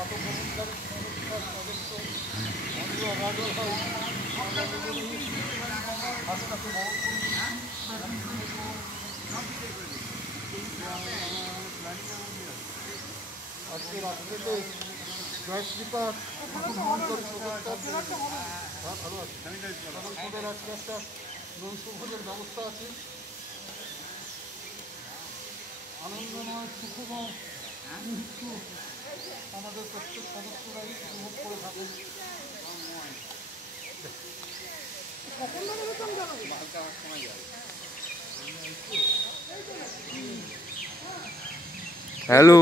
আজকে রাত্রিতে gas sleeper ভালো আছে একটা নৈশভোজের ব্যবস্থা আছে। আনন্দময় সুখময় মৃত্যু আমাদের প্রত্যেক সদস্যরাই উপভোগ করে থাকেন। হ্যালো,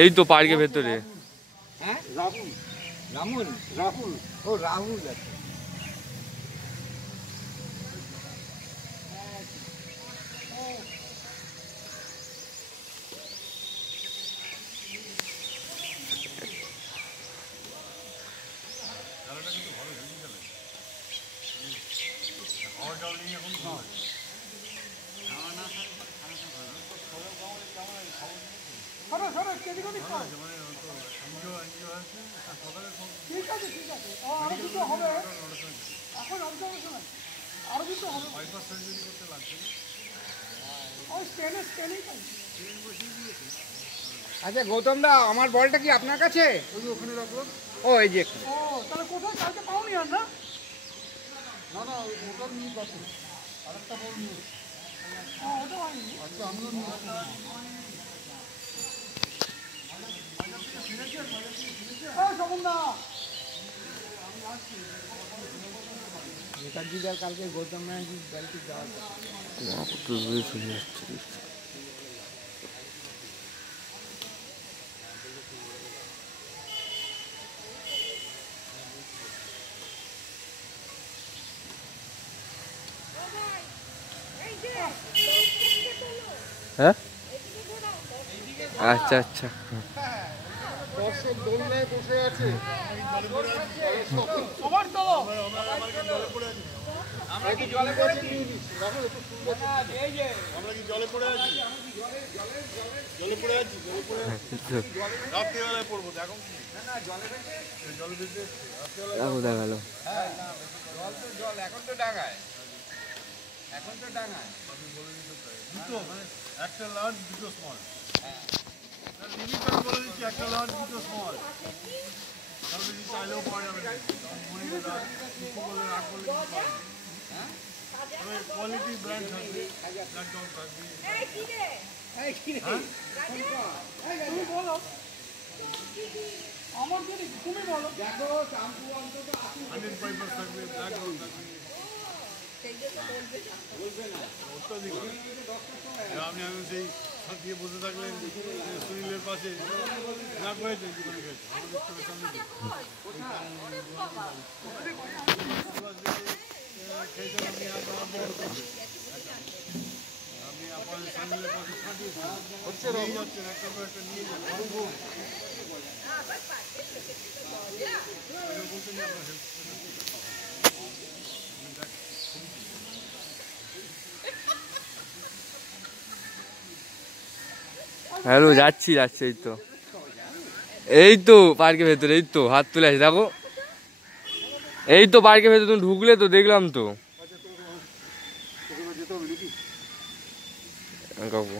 এই তো পার্কের ভেতরে। হ্যাঁ, রাহুল রাহুল রাহুল ও রাহুল আছে। ঠিক আছে ঠিক আছে, আরো দুটো হবে, এখন অবজারভেশন আছে, আরো দুটো হবে। আচ্ছা গৌতম দা, আমার বলটা কি আপনার কাছে? ওই ওখানে রাখলাম। ও এই যে। ও তাহলে কোথায় কালকে পাওনি আর? না না না, ওটার নিউজ আছে, আরেকটা বড় নিউজ। ওটা হয়নি। আচ্ছা আমিও নিউজ নেতাজিদার কালকে গৌতম ব্যানার্জির বাড়িতে যাওয়া কত দূরে চলে যাচ্ছে। হ্যাঁ আচ্ছা আচ্ছা, দর্শক দোলনায় বসে আছে। আমরা কি জলে পড়ে আছি? জলে পড়ে আছি, রাত্রিবেলায় পড়বো। এখন জলে ভিজে দেখালো। জল এখন তো ডাঙায়, এখন তো ডাঙায় দুটো, মানে একটা লার্জ দুটো স্মল। লিমিট আমি বলে দিচ্ছি, একটা লার্জ দুটো স্মল। তাহলে যদি চাইলেও পাওয়া যাবে না, মনে করে আট বলে কোয়ালিটি ব্র্যান্ড থাকবে, ব্ল্যাক ডগ থাকবে। তুমি বলো, আমার যদি তুমি বলো। দেখো 100 পাইপার থাকবে, ব্ল্যাক ডগ থাকবে। আপনি আমি সেই দিয়ে বসে থাকলেন সুনীলের পাশে, রাগ হয়েছে জীবনে গেছে আমাদের সামনে আপনি আপনার সুনীলের পাশে ছাড়িয়ে নিয়ে যাচ্ছেন, একটা পর একটা নিয়ে যাচ্ছেন। হ্যালো, যাচ্ছি যাচ্ছি, এই তো এই তো পার্কের ভেতরে, এই তো হাত তুলে আছে দেখো, এই তো পার্কের ভেতরে তুমি ঢুকলে তো দেখলাম তো কাকু।